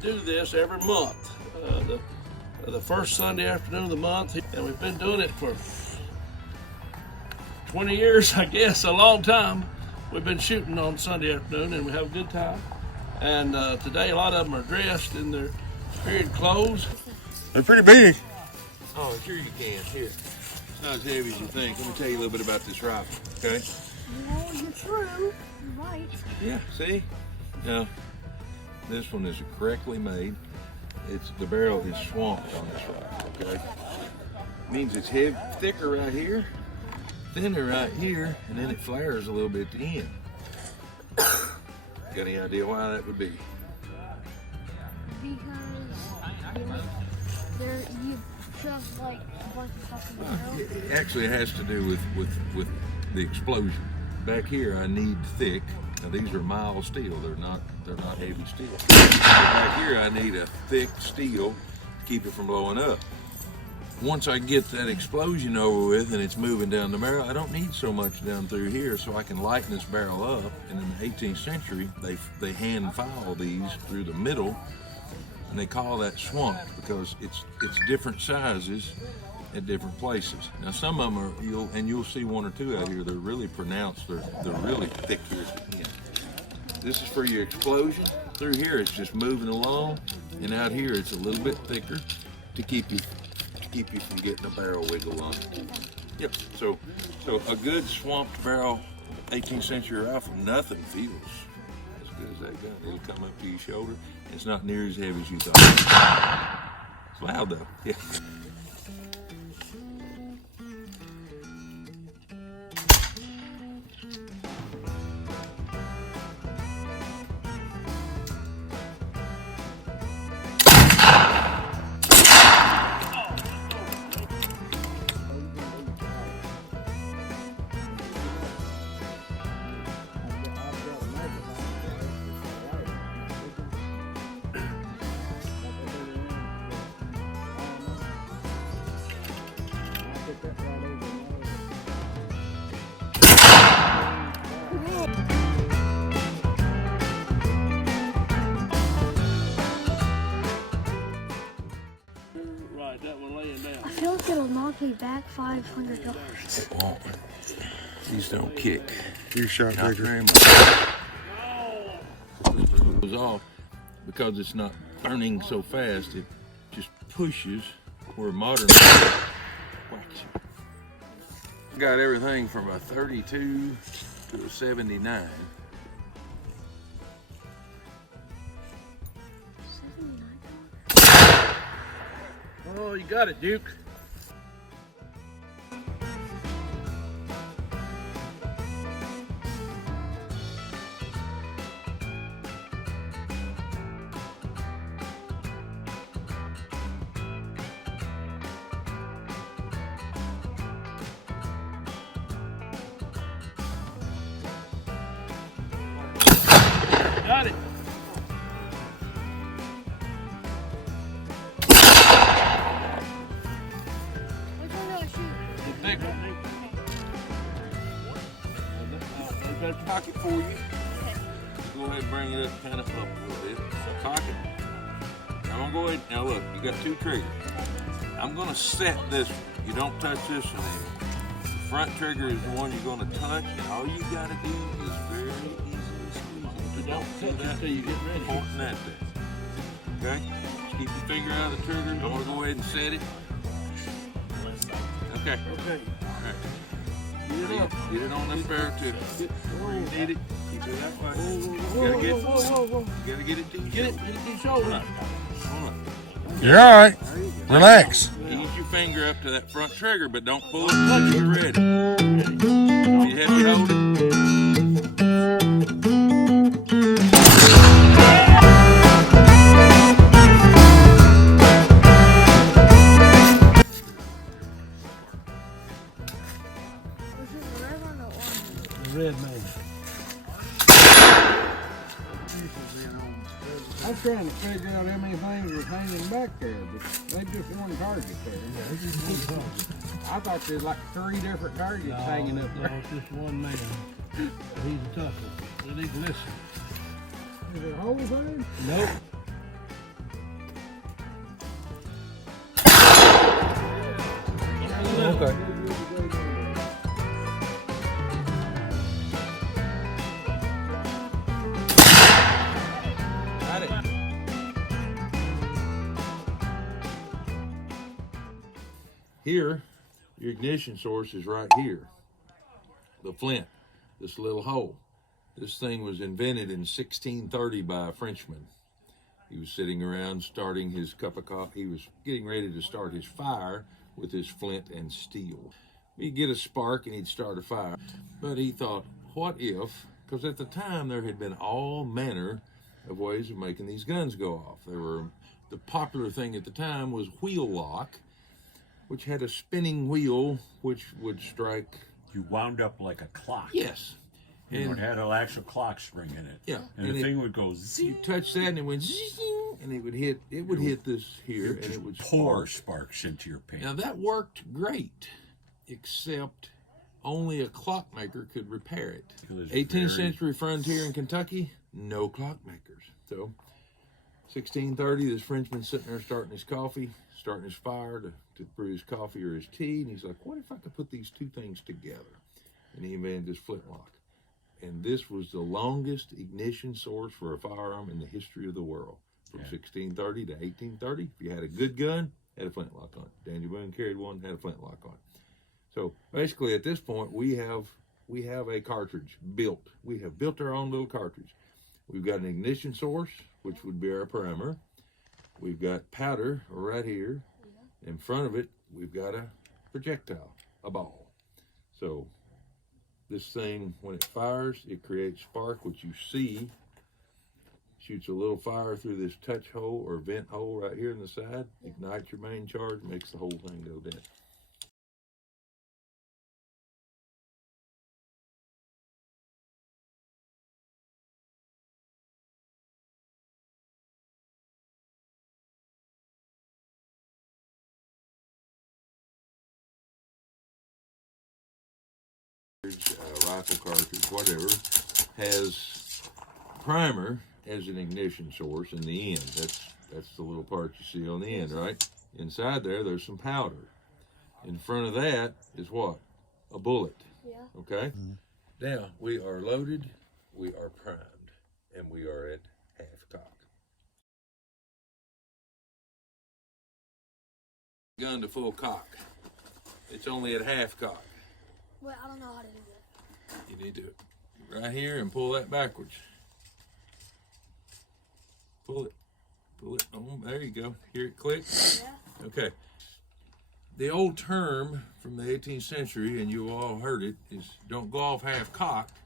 do this every month, the first Sunday afternoon of the month, and we've been doing it for 20 years, I guess, a long time. We've been shooting on Sunday afternoon, and we have a good time. And today, a lot of them are dressed in their period clothes. They're pretty big. Oh, sure you can. Here. It's not as heavy as you think. Let me tell you a little bit about this rifle, okay? No, you're true. You're right. Yeah, see? Now, this one is correctly made. The barrel is swamped on this rifle, okay? Means it's heavy, thicker right here, thinner right here, and then it flares a little bit at the end. Got any idea why that would be? Because you shove like a bunch of stuff in the barrel. It actually has to do with the explosion. Back here, I need thick. Now these are mild steel. They're not heavy steel. Back here, I need a thick steel to keep it from blowing up. Once I get that explosion over with and it's moving down the barrel, I don't need so much down through here, so I can lighten this barrel up. And in the 18th century, they hand file these through the middle, and they call that swamp because it's different sizes at different places. Now some of them are, you'll see one or two out here, they're really pronounced, they're really thick here at the end. This is for your explosion. Through here it's just moving along, and out here it's a little bit thicker to keep you from getting a barrel wiggle on it. Yep, so a good swamped barrel 18th century rifle, nothing feels as good as that gun. It'll come up to your shoulder. It's not near as heavy as you thought. It's loud though, yeah. Right, that one laying down. I feel like it'll knock me back $500. It won't. These don't kick. You shot Not bigger. very much. It goes off because it's not burning so fast. It just pushes where modern whacks you. Got everything from a 32 to a 79. 79. Oh, you got it, Duke. Got it. Which one do I shoot? The big one. I've got a pocket for you. Go ahead and bring it up, kind of up a little bit. Cock it. I'm gonna go ahead. Now look, you got two triggers. I'm gonna set this one. You don't touch this one anymore. The front trigger is the one you're gonna touch, and all you gotta do is very easily squeeze it. You don't touch it until you get ready. Important that there. Okay? Just keep your finger out of the trigger. I'm gonna go ahead and set it. Okay. Okay. All right. Get it up. Get it on this barrel too. Where you need it. Keep it that way. You gotta get it to your Get it shoulder. to your shoulder. Hold on. You're all right. Relax. Ease your finger up to that front trigger, but don't pull it until you're ready. You have to hold it. Was it the red one or the orange? The red man. I was trying to figure out how many things was hanging back there, but they just one target there. Yeah, it's just one target. I thought there's like 3 different targets hanging up No, there. it's just one man. He's a tough one. We need to listen. Is it a whole thing? Nope. Okay. Got it. Here, your ignition source is right here. The flint, this little hole. This thing was invented in 1630 by a Frenchman. He was sitting around starting his cup of coffee. He was getting ready to start his fire with his flint and steel. He'd get a spark and he'd start a fire. But he thought, what if, because at the time there had been all manner of ways of making these guns go off. The popular thing at the time was wheel lock, which had a spinning wheel which would strike. You wound up like a clock. Yes. You know, it had an actual clock spring in it. Yeah. And the thing would go zing. You touch that and it went zing, and it would hit this here, and it would pour spark. sparks into your paint. Now that worked great, except only a clockmaker could repair it. 18th century frontier in Kentucky, no clockmakers. So 1630, this Frenchman's sitting there starting his coffee, starting his fire to brew his coffee or his tea, and he's like, what if I could put these two things together? And he invented this flintlock. And this was the longest ignition source for a firearm in the history of the world. From 1630 to 1830, if you had a good gun, had a flintlock on it. Daniel Boone carried one, had a flintlock on it. So basically at this point, we have a cartridge built. We have built our own little cartridge. We've got an ignition source, which would be our primer. We've got powder right here. In front of it, we've got a projectile, a ball. So this thing, when it fires, it creates spark, which you see, shoots a little fire through this touch hole or vent hole right here in the side, ignites your main charge, makes the whole thing go dead. Rifle cartridge, whatever, has primer as an ignition source in the end. That's the little part you see on the end, right? Inside there's some powder. In front of that is what? A bullet. Yeah. Okay? Now, we are loaded, we are primed, and we are at half cock. Gun to full cock. It's only at half cock. Wait, I don't know how to do that. You need to right here and pull that backwards. Pull it. Oh, there you go. Hear it click? Yeah. Okay. The old term from the 18th century, and you all heard it, is don't go off half cocked.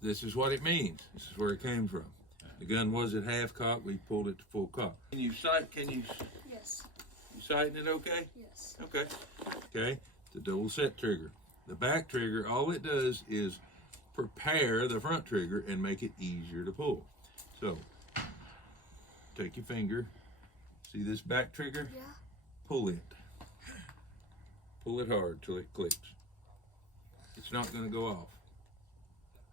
This is what it means. This is where it came from. The gun was at half cock. We pulled it to full cock. Can you sight? Yes. You sighting it okay? Yes. Okay. Okay. The double set trigger. The back trigger, all it does is prepare the front trigger and make it easier to pull. So, take your finger, see this back trigger? Yeah. Pull it. Pull it hard till it clicks. It's not going to go off.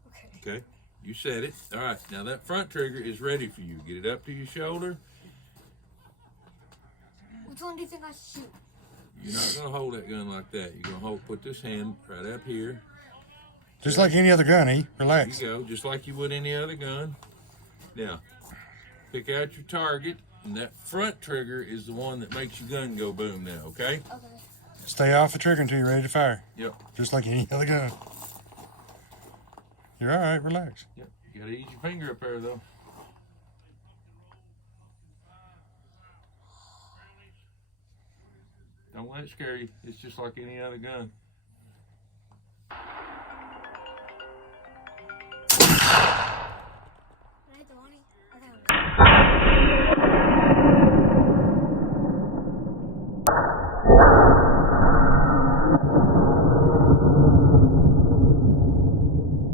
Okay. Okay? You set it. All right, now that front trigger is ready for you. Get it up to your shoulder. Which one do you think I should shoot? You're not going to hold that gun like that. You're going to put this hand right up here. Just like any other gun, There relax. you go, just like you would any other gun. Now, pick out your target, and that front trigger is the one that makes your gun go boom now, okay? Okay. Stay off the trigger until you're ready to fire. Yep. Just like any other gun. You're all right, relax. Yep. You gotta ease your finger up there, though. Don't let it scare you. It's just like any other gun. Ready, the money? I think I'm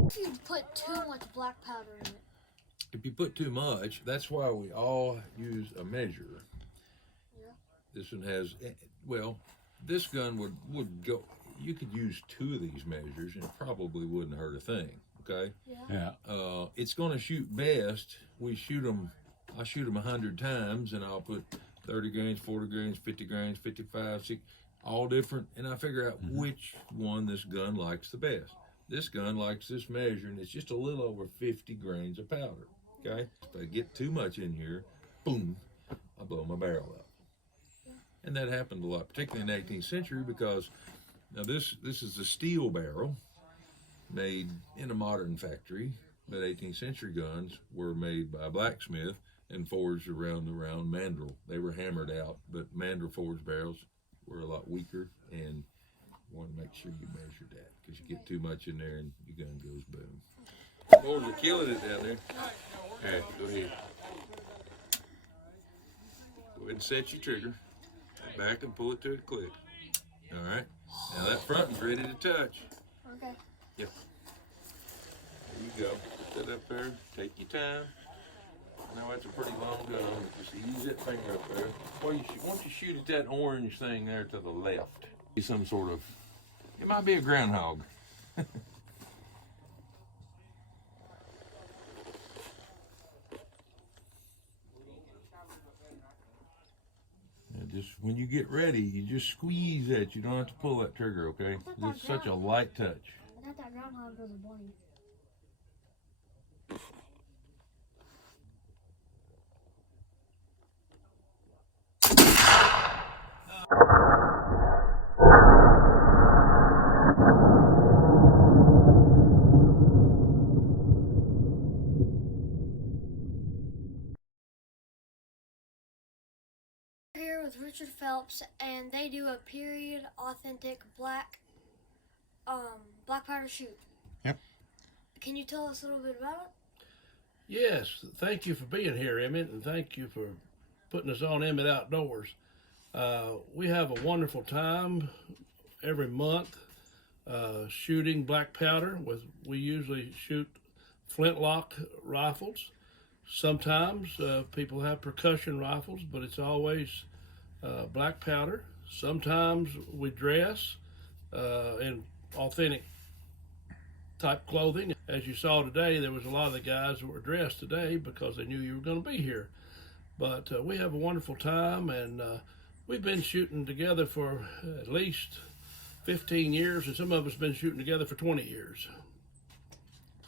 If you put too much black powder in it. If you put too much, that's why we all use a measure. Yeah. This one has, well, this gun would go, you could use 2 of these measures and it probably wouldn't hurt a thing, okay? Yeah. Yeah. It's going to shoot best. I shoot them 100 times, and I'll put 30 grains, 40 grains, 50 grains, 55, 60. all different, and I figure out which one this gun likes the best. This gun likes this measure, and it's just a little over 50 grains of powder. Okay, if I get too much in here, boom, I blow my barrel up. And that happened a lot, particularly in the 18th century, because now this is a steel barrel made in a modern factory, but 18th century guns were made by a blacksmith and forged around the round mandrel. They were hammered out, but mandrel forged barrels were a lot weaker, and you want to make sure you measure that, because you get too much in there and your gun goes boom. Boys are killing it down there. All right, go ahead. Go ahead and set your trigger. Back and pull it to a click. All right. Now that front one's ready to touch. Okay. Yep. There you go. Put that up there. Take your time. I know that's a pretty long gun, but just ease that finger up there. Well, once you shoot at that orange thing there to the left, be some sort of, it might be a groundhog. Just when you get ready, you just squeeze that. You don't have to pull that trigger, okay? It's such a light touch. I thought that groundhog was a bunny. Here with Richard Phelps, and they do a period authentic black powder shoot. Yep. Can you tell us a little bit about it? Yes, thank you for being here, Emmett, and thank you for putting us on Emmett Outdoors. We have a wonderful time every month shooting black powder. We usually shoot flintlock rifles. Sometimes people have percussion rifles, but it's always black powder. Sometimes we dress in authentic type clothing. As you saw today, there was a lot of the guys that were dressed today because they knew you were going to be here. But we have a wonderful time, and we've been shooting together for at least 15 years, and some of us been shooting together for 20 years.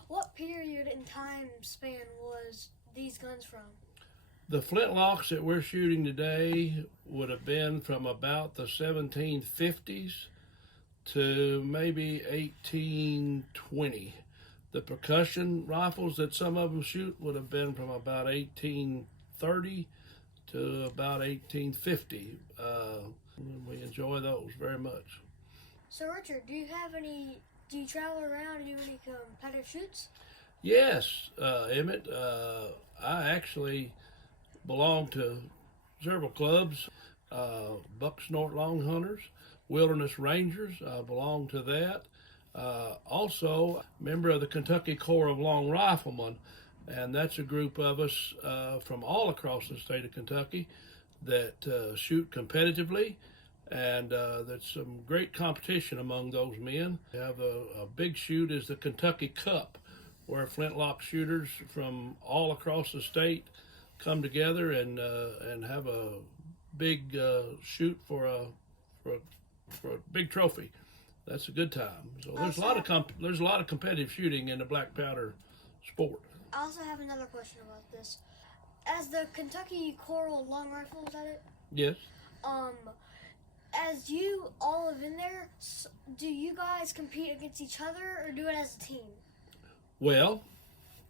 What period in time span was these guns from? The flintlocks that we're shooting today would have been from about the 1750s to maybe 1820. The percussion rifles that some of them shoot would have been from about 1830 to about 1850. We enjoy those very much. So Richard, do you travel around and do any competitive shoots? Yes, Emmett. I actually belong to several clubs. Buck Snort Long Hunters, Wilderness Rangers, I belong to that. Also, member of the Kentucky Corps of Long Riflemen, and that's a group of us from all across the state of Kentucky that shoot competitively, and there's some great competition among those men. We have a big shoot is the Kentucky Cup, where flintlock shooters from all across the state come together and have a big shoot for a big trophy. That's a good time. So there's a lot of competitive shooting in the black powder sport. I also have another question about this. As the Kentucky Coral Long Rifle, is that it? Yes. As you all live in there, do you guys compete against each other or do it as a team? Well,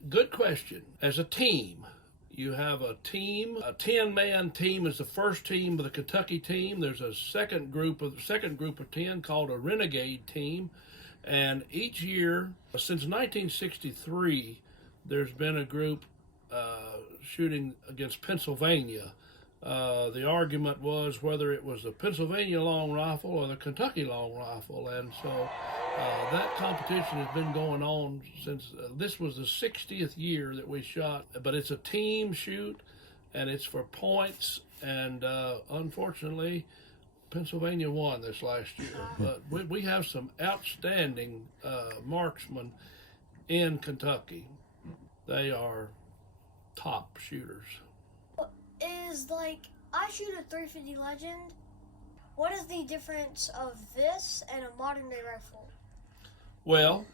good question. As a team, you have a team. A 10-man team is the first team of the Kentucky team. There's a second group of 10 called a renegade team. And each year, since 1963, there's been a group shooting against Pennsylvania. The argument was whether it was the Pennsylvania long rifle or the Kentucky long rifle. And so that competition has been going on since this was the 60th year that we shot. But it's a team shoot, and it's for points. And unfortunately, Pennsylvania won this last year. But we have some outstanding marksmen in Kentucky. They are top shooters. I shoot a 350 Legend. What is the difference of this and a modern day rifle? Well,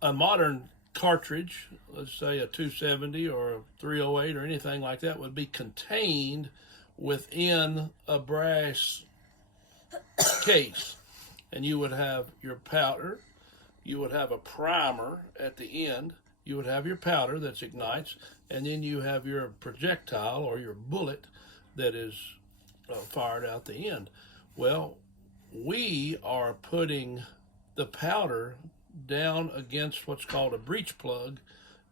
a modern cartridge, let's say a 270 or a 308 or anything like that, would be contained within a brass case. And you would have your powder, you would have a primer at the end, you would have your powder that ignites, and then you have your projectile or your bullet that is fired out the end. Well, we are putting the powder down against what's called a breech plug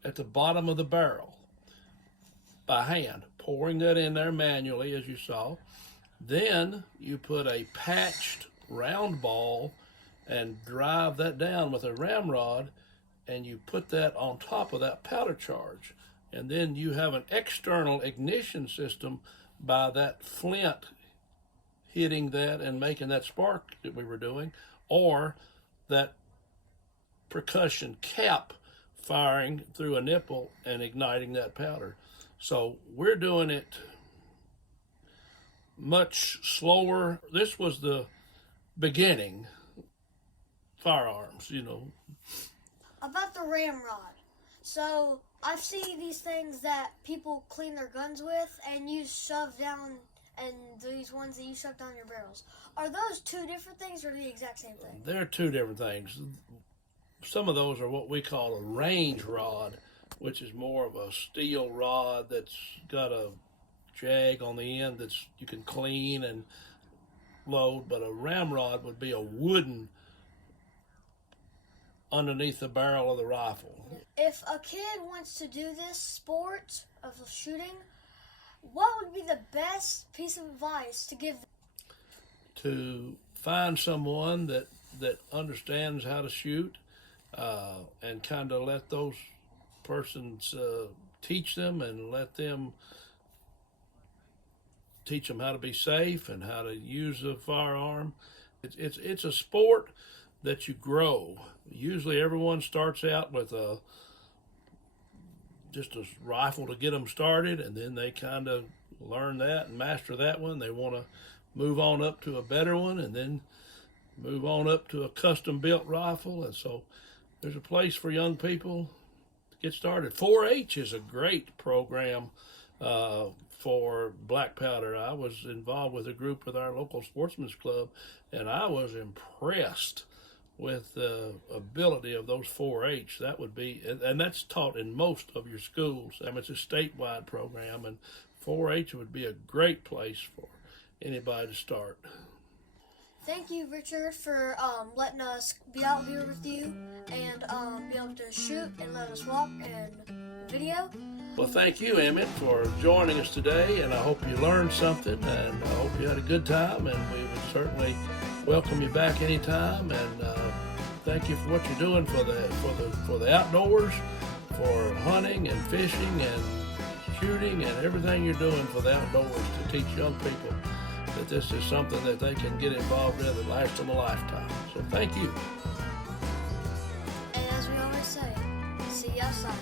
at the bottom of the barrel by hand, pouring that in there manually, as you saw. Then you put a patched round ball and drive that down with a ramrod, and you put that on top of that powder charge. And then you have an external ignition system by that flint hitting that and making that spark that we were doing, or that percussion cap firing through a nipple and igniting that powder. So we're doing it much slower. This was the beginning firearms, you know. About the ramrod. So I've seen these things that people clean their guns with, and you shove down, and these ones that you shove down your barrels. Are those two different things or the exact same thing? They're two different things. Some of those are what we call a range rod, which is more of a steel rod that's got a jag on the end that's you can clean and load, but a ramrod would be a wooden underneath the barrel of the rifle. If a kid wants to do this sport of shooting, what would be the best piece of advice to give them? To find someone that understands how to shoot, and kind of let those persons teach them and let them teach them how to be safe and how to use the firearm. It's a sport that you grow. Usually everyone starts out with just a rifle to get them started, and then they kind of learn that and master that one. They want to move on up to a better one, and then move on up to a custom built rifle. And so there's a place for young people to get started. 4-H is a great program for black powder. I was involved with a group with our local sportsman's club, and I was impressed with the ability of those 4-H. That would be, and that's taught in most of your schools. I mean, it's a statewide program, and 4-H would be a great place for anybody to start. Thank you, Richard, for letting us be out here with you and be able to shoot and let us walk and video. Well, thank you, Emmett, for joining us today, and I hope you learned something, and I hope you had a good time, and we would certainly welcome you back anytime. And thank you for what you're doing for the outdoors, for hunting and fishing and shooting and everything you're doing for the outdoors to teach young people that this is something that they can get involved in that lasts them a lifetime. So thank you. And as we always say, see you outside.